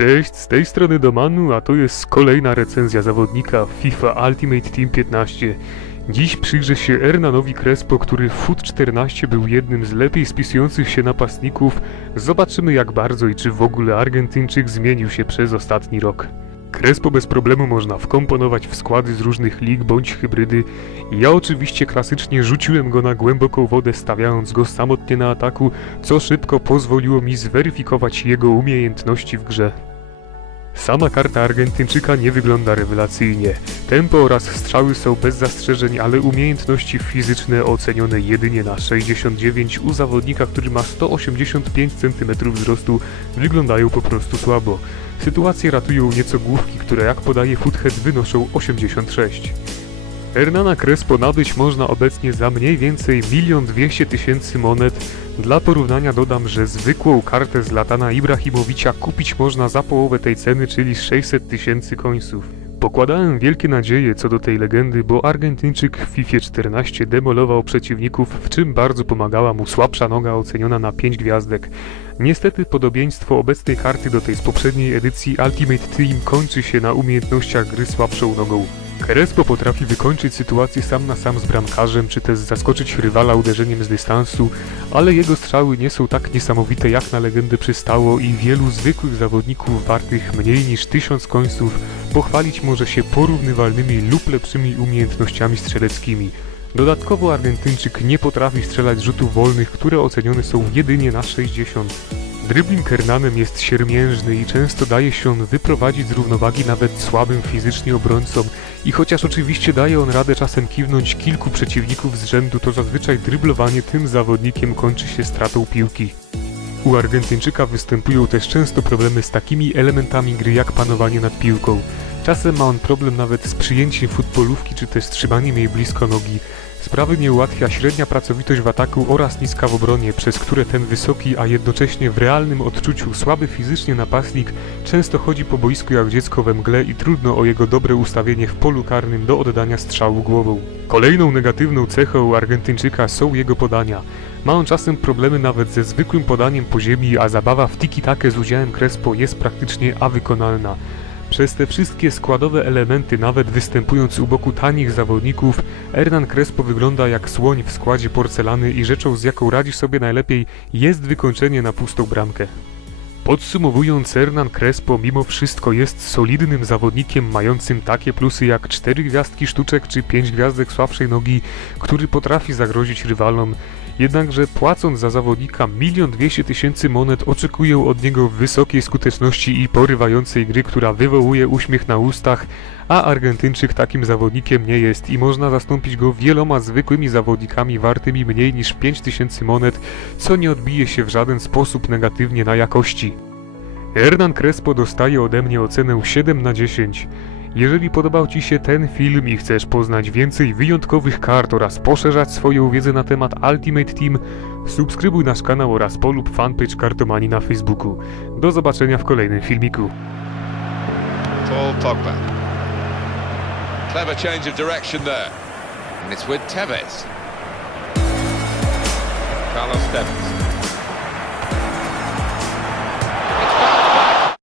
Cześć, z tej strony Domanu, a to jest kolejna recenzja zawodnika FIFA Ultimate Team 15. Dziś przyjrzę się Hernanowi Crespo, który w FUT 14 był jednym z lepiej spisujących się napastników. Zobaczymy jak bardzo i czy w ogóle Argentyńczyk zmienił się przez ostatni rok. Crespo bez problemu można wkomponować w składy z różnych lig bądź hybrydy. Ja oczywiście klasycznie rzuciłem go na głęboką wodę, stawiając go samotnie na ataku, co szybko pozwoliło mi zweryfikować jego umiejętności w grze. Sama karta Argentyńczyka nie wygląda rewelacyjnie. Tempo oraz strzały są bez zastrzeżeń, ale umiejętności fizyczne ocenione jedynie na 69 u zawodnika, który ma 185 cm wzrostu, wyglądają po prostu słabo. Sytuację ratują nieco główki, które jak podaje Foothead wynoszą 86. Hernana Crespo nabyć można obecnie za mniej więcej 1 200 tysięcy monet. Dla porównania dodam, że zwykłą kartę z Latana Ibrahimowicza kupić można za połowę tej ceny, czyli 600 tysięcy końców. Pokładałem wielkie nadzieje co do tej legendy, bo Argentyńczyk w FIFA 14 demolował przeciwników, w czym bardzo pomagała mu słabsza noga oceniona na 5 gwiazdek. Niestety podobieństwo obecnej karty do tej z poprzedniej edycji Ultimate Team kończy się na umiejętnościach gry słabszą nogą. Crespo potrafi wykończyć sytuację sam na sam z bramkarzem, czy też zaskoczyć rywala uderzeniem z dystansu, ale jego strzały nie są tak niesamowite jak na legendę przystało i wielu zwykłych zawodników wartych mniej niż 1000 końców pochwalić może się porównywalnymi lub lepszymi umiejętnościami strzeleckimi. Dodatkowo Argentyńczyk nie potrafi strzelać rzutów wolnych, które ocenione są jedynie na 60. Dribbling Hernanem jest siermiężny i często daje się on wyprowadzić z równowagi nawet słabym fizycznie obrońcom i chociaż oczywiście daje on radę czasem kiwnąć kilku przeciwników z rzędu, to zazwyczaj dryblowanie tym zawodnikiem kończy się stratą piłki. U Argentyńczyka występują też często problemy z takimi elementami gry jak panowanie nad piłką. Czasem ma on problem nawet z przyjęciem futbolówki czy też trzymaniem jej blisko nogi. Sprawy nie ułatwia średnia pracowitość w ataku oraz niska w obronie, przez które ten wysoki, a jednocześnie w realnym odczuciu słaby fizycznie napastnik często chodzi po boisku jak dziecko we mgle i trudno o jego dobre ustawienie w polu karnym do oddania strzału głową. Kolejną negatywną cechą Argentyńczyka są jego podania. Ma on czasem problemy nawet ze zwykłym podaniem po ziemi, a zabawa w tiki-takę z udziałem Crespo jest praktycznie awykonalna. Przez te wszystkie składowe elementy, nawet występując u boku tanich zawodników, Hernan Crespo wygląda jak słoń w składzie porcelany i rzeczą z jaką radzi sobie najlepiej jest wykończenie na pustą bramkę. Podsumowując, Hernan Crespo mimo wszystko jest solidnym zawodnikiem mającym takie plusy jak 4 gwiazdki sztuczek czy 5 gwiazdek słabszej nogi, który potrafi zagrozić rywalom. Jednakże płacąc za zawodnika 1 200 tysięcy monet oczekuję od niego wysokiej skuteczności i porywającej gry, która wywołuje uśmiech na ustach, a Argentyńczyk takim zawodnikiem nie jest i można zastąpić go wieloma zwykłymi zawodnikami wartymi mniej niż 5000 monet, co nie odbije się w żaden sposób negatywnie na jakości. Hernan Crespo dostaje ode mnie ocenę 7 na 10. Jeżeli podobał Ci się ten film i chcesz poznać więcej wyjątkowych kart oraz poszerzać swoją wiedzę na temat Ultimate Team, subskrybuj nasz kanał oraz polub fanpage Kartomani na Facebooku. Do zobaczenia w kolejnym filmiku. Paul Pogba. Clever change of direction there. And it's with Tevez. Carlos Tevez.